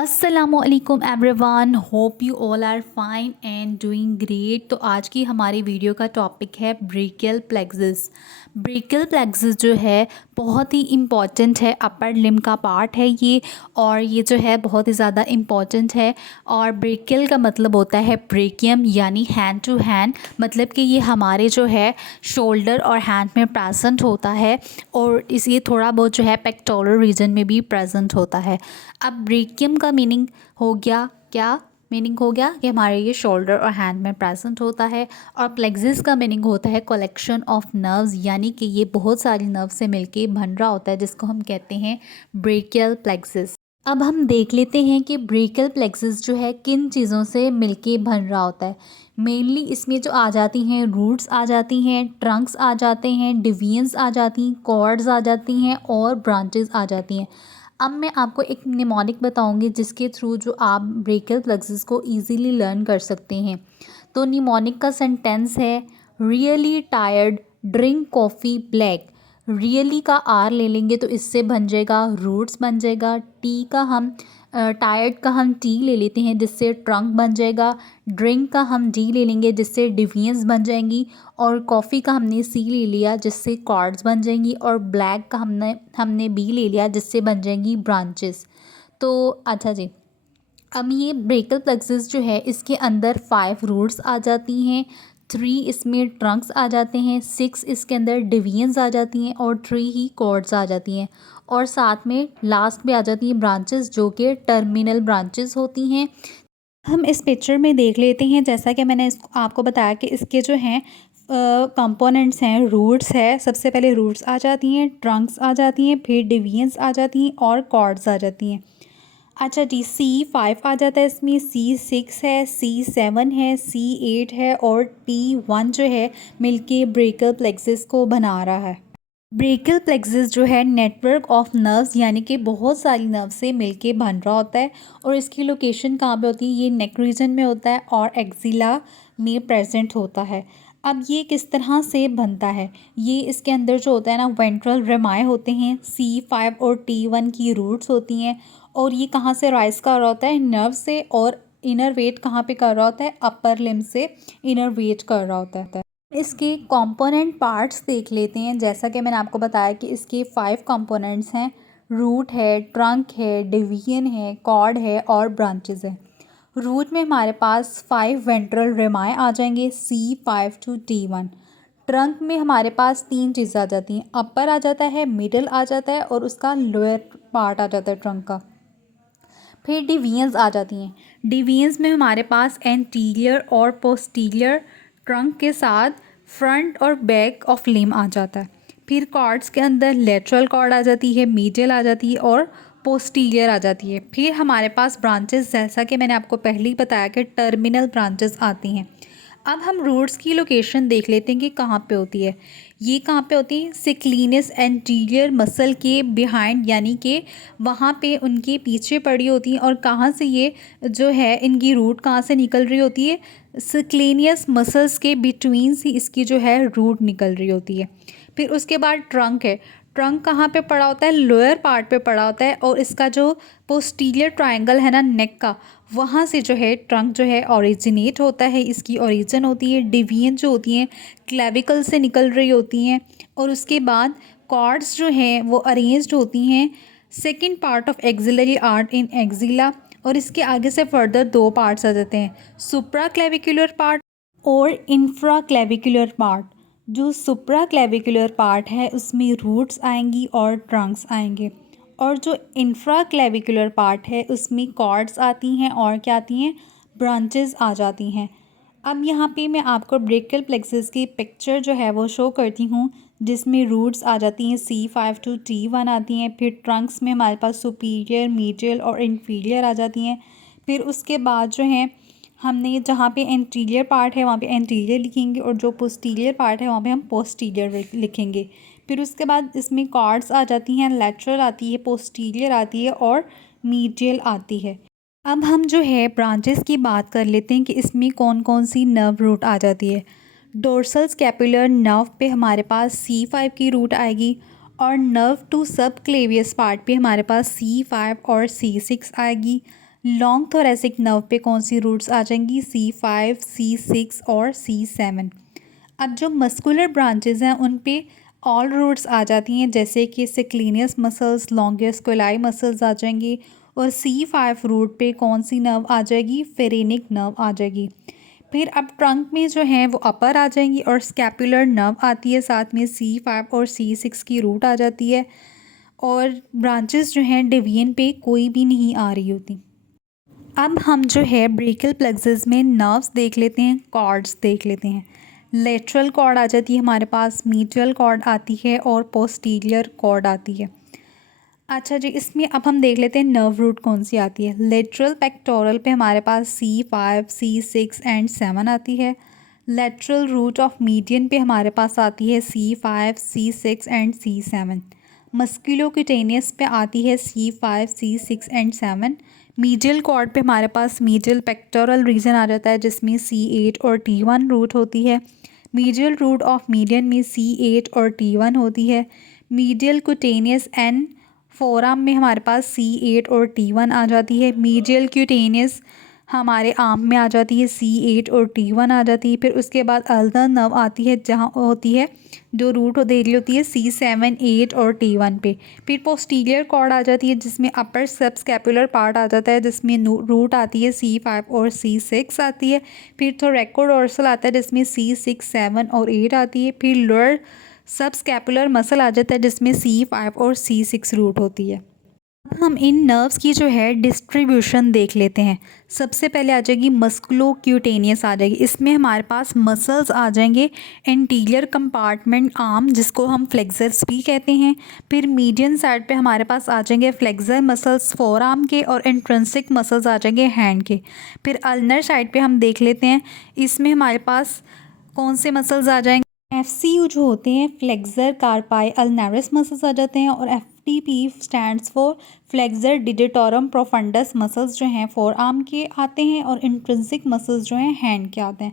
अस्सलामुअलैकुम everyone, hope you all are fine and doing great. तो आज की हमारी वीडियो का टॉपिक है ब्रेकियल प्लेक्सस। ब्रेकियल प्लेक्सस जो है बहुत ही इम्पॉर्टेंट है, अपर लिम्ब का पार्ट है ये, और ये जो है बहुत ही ज़्यादा इम्पॉर्टेंट है। और ब्रेकियल का मतलब होता है ब्रेकियम, यानी हैंड टू हैंड, मतलब कि ये हमारे जो है शोल्डर और हैंड में प्रेजेंट होता है, और इस ये थोड़ा बहुत जो है पेक्टोरल रीजन में भी प्रेजेंट होता है। अब ब्रेकियम का मीनिंग हो गया, क्या मीनिंग हो गया कि हमारे ये शोल्डर और हैंड में प्रेजेंट होता है। और प्लेक्सिस का मीनिंग होता है कलेक्शन ऑफ नर्व्स, यानी कि ये बहुत सारी नर्व से मिलके बन रहा होता है, जिसको हम कहते हैं ब्रेकियल प्लेक्सिस। अब हम देख लेते हैं कि ब्रेकियल प्लेक्सिस जो है किन चीज़ों से मिलके बन रहा होता है। मेनली इसमें जो आ जाती हैं रूट्स आ जाती हैं, ट्रंक्स आ जाते हैं, डिवीजन्स आ जाती हैं, कॉर्ड्स आ जाती हैं और ब्रांचेस आ जाती हैं। अब मैं आपको एक निमोनिक बताऊंगी जिसके थ्रू जो आप ब्रेकियल प्लेक्सिस को इजीली लर्न कर सकते हैं। तो निमोनिक का सेंटेंस है really tired, drink coffee black. Really का आर ले लेंगे तो इससे बन जाएगा रूट्स बन जाएगा। टी का हम टायर्ड का हम टी ले लेते हैं जिससे ट्रंक बन जाएगा। ड्रिंक का हम डी ले लेंगे जिससे डिवीजन्स बन जाएंगी। और कॉफ़ी का हमने सी ले लिया जिससे कॉर्ड्स बन जाएंगी। और ब्लैक का हमने हमने बी ले लिया जिससे बन जाएंगी ब्रांचेस। तो अच्छा जी, अब ये ब्रेकियल प्लेक्सस जो है इसके अंदर 5 रूट्स आ जाती हैं, 3 इसमें ट्रंक्स आ जाते हैं, 6 इसके अंदर डिवीजन्स आ जाती हैं और 3 ही कॉर्ड्स आ जाती हैं। और साथ में लास्ट में आ जाती हैं ब्रांचेस जो कि टर्मिनल ब्रांचेस होती हैं। हम इस पिक्चर में देख लेते हैं, जैसा कि मैंने आपको बताया कि इसके जो हैं कंपोनेंट्स हैं, रूट्स है। सबसे पहले रूट्स आ जाती हैं, ट्रंक्स आ जाती हैं, फिर डिवीजन्स आ जाती हैं और कॉर्ड्स आ जाती हैं। अच्छा जी, C5 आ जाता है इसमें, C6 है, C7 है, C8 है और T1 जो है मिलके ब्रेकियल प्लेक्सस को बना रहा है। ब्रेकियल प्लेक्सस जो है नेटवर्क ऑफ नर्व्स, यानी कि बहुत सारी नर्व से मिलके बन रहा होता है। और इसकी लोकेशन कहाँ पे होती है? ये नेक रीजन में होता है और एक्सिला में प्रेजेंट होता है। अब ये किस तरह से बनता है? ये इसके अंदर जो होता है ना, वेंट्रल रेमाए होते हैं, C5 और T1 की रूट्स होती हैं। और ये कहाँ से राइज कर रहा होता है? नर्व से। और इनर वेट कहाँ पे कर रहा होता है? अपर लिम्ब से इनर वेट कर रहा होता है। इसके कंपोनेंट पार्ट्स देख लेते हैं। जैसा कि मैंने आपको बताया कि इसके 5 कंपोनेंट्स हैं, रूट है, ट्रंक है, डिवीजन है, कॉर्ड है और ब्रांचेस है। रूट में हमारे पास 5 वेंट्रल रेमाए आ जाएंगे, C5 to T1। ट्रंक में हमारे पास 3 चीज़ें आ जाती हैं, अपर आ जाता है, मिडल आ जाता है और उसका लोअर पार्ट आ जाता है ट्रंक का। फिर डिवीजन्स आ जाती हैं। डिवीजन्स में हमारे पास एंटीरियर और पोस्टीरियर ट्रंक के साथ फ्रंट और बैक ऑफ लिम्ब आ जाता है। फिर कॉर्ड्स के अंदर लेटरल कॉर्ड आ जाती है, मीडियल आ जाती है और पोस्टीरियर आ जाती है। फिर हमारे पास ब्रांचेस, जैसा कि मैंने आपको पहले ही बताया कि टर्मिनल ब्रांचेस आती हैं। अब हम रूट्स की लोकेशन देख लेते हैं कि कहाँ पे होती है। ये कहाँ पे होती है? सिक्लिनस एंटीरियर मसल के बिहाइंड, यानी कि वहाँ पे उनके पीछे पड़ी होती हैं। और कहाँ से ये जो है इनकी रूट कहाँ से निकल रही होती है? सिक्लेनियस मसल्स के बिटवीन से इसकी जो है रूट निकल रही होती है। फिर उसके बाद ट्रंक है। ट्रंक कहाँ पे पड़ा होता है? लोअर पार्ट पे पड़ा होता है। और इसका जो पोस्टीरियर ट्रायंगल है ना नेक का, वहाँ से जो है ट्रंक जो है ओरिजिनेट होता है, इसकी ओरिजिन होती है। डिवीजन जो होती हैं क्लेविकल से निकल रही होती हैं। और उसके बाद कॉर्ड्स जो हैं वो अरेंज्ड होती हैं second part of axillary art in axilla. और इसके आगे से फर्दर 2 पार्ट्स आ जाते हैं, सुप्रा क्लेविकुलर पार्ट और इंफ्रा क्लेविकुलर पार्ट। जो सुप्रा क्लेविकुलर पार्ट है उसमें रूट्स आएंगी और ट्रंक्स आएंगे। और जो इंफ्रा क्लेविकुलर पार्ट है उसमें कॉर्ड्स आती हैं और क्या आती हैं? ब्रांचेस आ जाती हैं। अब यहाँ पे मैं आपको ब्रेकियल प्लेक्सस की पिक्चर जो है वो शो करती हूँ, जिसमें रूट्स आ जाती हैं, C5 to T1 आती हैं। फिर ट्रंक्स में हमारे पास सुपीरियर, मीडियल और इन्फीरियर आ जाती हैं। फिर उसके बाद जो है हमने जहाँ पे एंटीरियर पार्ट है वहाँ पे एंटीरियर लिखेंगे, और जो पोस्टीरियर पार्ट है वहाँ पे हम पोस्टीरियर लिखेंगे। फिर उसके बाद इसमें कॉर्ड्स आ जाती हैं, लेटरल आती है, पोस्टीरियर आती है और मीडियल आती है। अब हम जो है ब्रांचेस की बात कर लेते हैं कि इसमें कौन कौन सी नर्व रूट आ जाती है। डोर्सल स्कैपुलर नर्व पे हमारे पास C5 की रूट आएगी। और नर्व टू सब क्लेवियस पार्ट पे हमारे पास C5 और C6 आएगी। लॉन्ग थोरेसिक नर्व पे कौन सी रूट्स आ जाएंगी? C5, C6 और C7। अब जो मस्कुलर ब्रांचेज हैं उन पे ऑल रूट्स आ जाती हैं, जैसे कि सिक्लिनियस मसल्स, लॉन्गियस कोलाई मसल्स आ जाएंगी। और C5 रूट पे कौन सी नर्व आ जाएगी? फेरेनिक नर्व आ जाएगी। फिर अब ट्रंक में जो है वो अपर आ जाएंगी और स्कैपुलर नर्व आती है, साथ में C5 और C6 की रूट आ जाती है। और ब्रांचेस जो हैं डिवीजन पे कोई भी नहीं आ रही होती। अब हम जो है ब्रेकियल प्लेक्सस में नर्व्स देख लेते हैं, कॉर्ड्स देख लेते हैं। लेटरल कॉर्ड आ जाती है हमारे पास, मीडियल कॉर्ड आती है और पोस्टीरियर कॉर्ड आती है। अच्छा जी, इसमें अब हम देख लेते हैं नर्व रूट कौन सी आती है। लेटरल पेक्टोरल पे हमारे पास C5, C6 एंड 7 आती है। लेटरल रूट ऑफ मीडियन पे हमारे पास आती है C5, C6 and C7। Musculocutaneous पे आती है C5, C6 and 7। Medial cord पे हमारे पास मीडियल पेक्टोरल रीजन आ जाता है जिसमें C8 और T1 रूट होती है। मीडियल रूट ऑफ मीडियन में C8 और T1 होती है। मीडियल क्यूटेनियस एंड फोराम में हमारे पास C8 और T1 आ जाती है। मीडियल क्यूटेनियस हमारे आर्म में आ जाती है, C8 और T1 आ जाती है। फिर उसके बाद अल्नर नर्व आती है जहाँ होती है जो रूट दे रही होती है C7, 8 और T1 पे। फिर पोस्टीरियर कॉर्ड आ जाती है जिसमें अपर सबस्कैपुलर पार्ट आ जाता है जिसमें रूट आती है C5 और C6 आती है। फिर थोरैकोडोर्सल आता है जिसमें C6, 7 और 8 आती है। फिर लोअर सबस्कैपुलर मसल आ जाता है जिसमें C5 और C6 रूट होती है। अब हम इन नर्व्स की जो है डिस्ट्रीब्यूशन देख लेते हैं। सबसे पहले आ जाएगी मस्कुलोक्यूटेनियस आ जाएगी। इसमें हमारे पास मसल्स आ जाएंगे एंटीरियर कंपार्टमेंट आर्म, जिसको हम फ्लेक्सर्स भी कहते हैं। फिर मीडियन साइड पे हमारे पास आ जाएंगे फ्लेक्सर मसल्स फोर आर्म के और इंट्रिंसिक मसल्स आ जाएंगे हैंड के। फिर अल्नर साइड पे हम देख लेते हैं, इसमें हमारे पास कौन से मसल्स आ जाएंगे? FCU जो होते हैं फ्लेक्सर कार्पाई अल्नारिस मसल्स आ जाते हैं। और FTP stands for flexor digitorum profundis muscles जो हैं फोर आर्म के आते हैं और इंट्रिंसिक मसल्स जो हैं हैंड के आते हैं।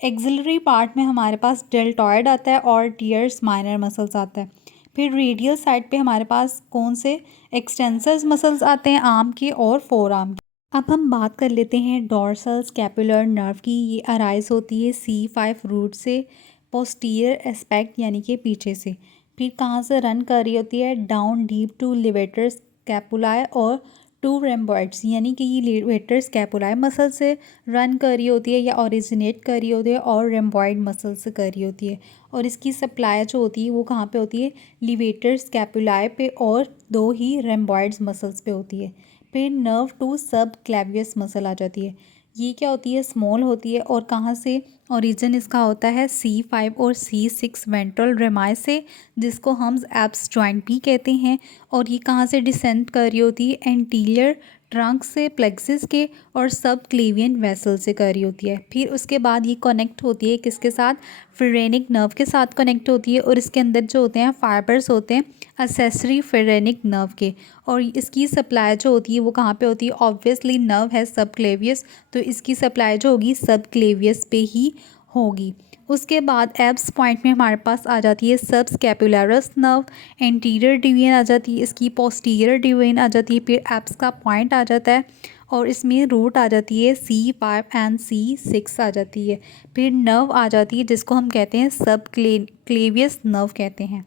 एक्सिलरी पार्ट में हमारे पास डेल्टॉयड आता है और टियर्स माइनर मसल्स आता है। फिर रेडियल साइड पे हमारे पास कौन से एक्सटेंसर्स मसल्स आते हैं आर्म के और फोर आर्म के। अब हम बात कर लेते हैं डॉर्सल स्कैपुलर नर्व की। ये अराइज होती है C5 रूट से पोस्टीरियर एस्पेक्ट यानी कि पीछे से। फिर कहाँ से रन कर रही होती है? डाउन डीप टू लिवेटर स्कैपुलाए और टू रेम्बॉइड्स, यानी कि ये लिवेटर स्कैपुलाए मसल से रन कर रही होती है या ओरिजिनेट कर रही होती है और रेम्बॉइड मसल से कर रही होती है। और इसकी सप्लाई जो होती है वो कहाँ पे होती है? लिवेटर स्कैपुलाए पे और दो ही रेम्बॉइड्स मसल्स पे होती है। फिर नर्व टू सब क्लेवियस मसल आ जाती है। ये क्या होती है? स्मॉल होती है और कहाँ से ओरिजिन इसका होता है? C5 और C6 वेंट्रल रेमाई से, जिसको हम एब्स जॉइंट भी कहते हैं। और ये कहाँ से डिसेंड कर रही होती है? एंटीरियर ट्रंक से, प्लेक्सिस के और सब क्लेवियन वेसल से कर रही होती है। फिर उसके बाद ये कनेक्ट होती है किसके साथ? फेरेनिक नर्व के साथ कनेक्ट होती है। और इसके अंदर जो होते हैं फाइबर्स होते हैं असेसरी फेरेनिक नर्व के। और इसकी सप्लाई जो होती है वो कहाँ पे होती है? ऑब्वियसली नर्व है सब क्लेवियस, तो इसकी सप्लाई जो होगी सब क्लेवियस पे ही होगी। उसके बाद एब्स पॉइंट में हमारे पास आ जाती है सब स्कैपुलरस नर्व, एंटीरियर डिवीजन आ जाती है इसकी, पोस्टीरियर डिवीजन आ जाती है, फिर एब्स का पॉइंट आ जाता है और इसमें रूट आ जाती है C5 एंड C6 आ जाती है। फिर नर्व आ जाती है जिसको हम कहते हैं सब क्लेवियस नर्व कहते हैं।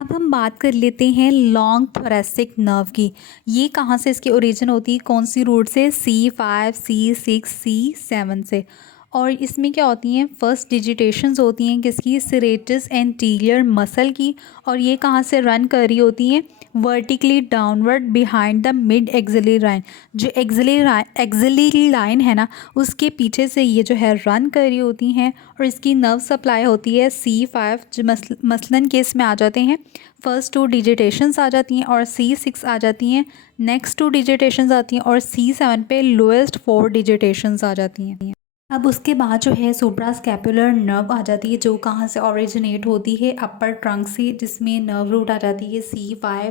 अब हम बात कर लेते हैं लॉन्ग थोरेसिक नर्व की। ये कहाँ से इसकी ओरिजिन होती है? कौन सी रूट से? C5, C6, C7 से। और इसमें क्या होती हैं? फर्स्ट डिजिटेशंस होती हैं किसकी? सेरेटस एंटीरियर मसल की। और ये कहाँ से रन कर रही होती हैं? Vertically downward behind the mid axillary line. जो एक्सिलरी लाइन है ना, उसके पीछे से ये जो है रन कर रही होती हैं। और इसकी नर्व सप्लाई होती है C5, जो मसलन केस में आ जाते हैं फर्स्ट टू डिजिटेशंस आ जाती हैं और C6 आ जाती हैं नेक्स्ट टू डिजिटेशंस आती हैं और C7 पे लोएस्ट 4 डिजिटेशंस आ जाती हैं। अब उसके बाद जो है सुप्रा स्कैपुलर नर्व आ जाती है जो कहाँ से ओरिजिनेट होती है? अपर ट्रंक से, जिसमें नर्व रूट आ जाती है C5,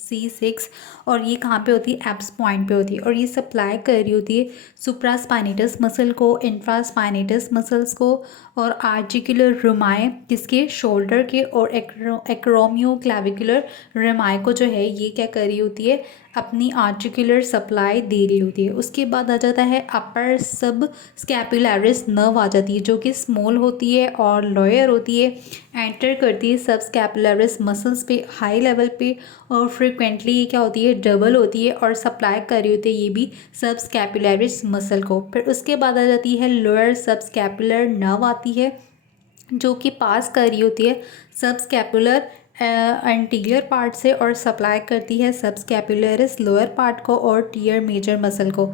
C6 और ये कहाँ पे होती है, एब्स पॉइंट पे होती है और ये सप्लाई कर रही होती है सुप्रास्पाइनेटस मसल को, इंफ्रास्पाइनेटस मसल्स को और आर्टिकुलर रमाए किसके, शोल्डर के, और एक्रोमियो क्लैविकुलर रमाए को जो है ये क्या कर रही होती है, अपनी आर्टिकुलर सप्लाई दे रही होती है। उसके बाद आ जाता है अपर सब स्कैपुलरिस नर्व आ जाती है जो कि स्मॉल होती है और लोअर होती है, एंटर करती है सब स्कैपुलरिस मसल्स पे हाई लेवल पे और फ्रिक्वेंटली ये क्या होती है, डबल होती है और सप्लाई कर रही होती है ये भी सब स्कैपुलरिस मसल को। फिर उसके बाद आ जाती है लोअर सब स्कैपुलर नर्व आती है जो कि पास कर रही होती है सब स्कैपुलर एंटीरियर पार्ट से और सप्लाई करती है सब स्कैपुलरिस लोअर पार्ट को और टियर मेजर मसल को।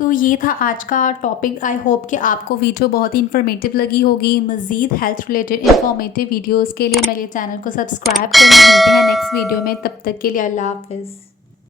तो ये था आज का टॉपिक। आई होप कि आपको वीडियो बहुत ही इन्फॉर्मेटिव लगी होगी। मज़ीद हेल्थ रिलेटेड इन्फॉर्मेटिव वीडियोस के लिए मेरे चैनल को सब्सक्राइब करें। मिलते हैं नेक्स्ट वीडियो में, तब तक के लिए अल्लाह हाफिज़।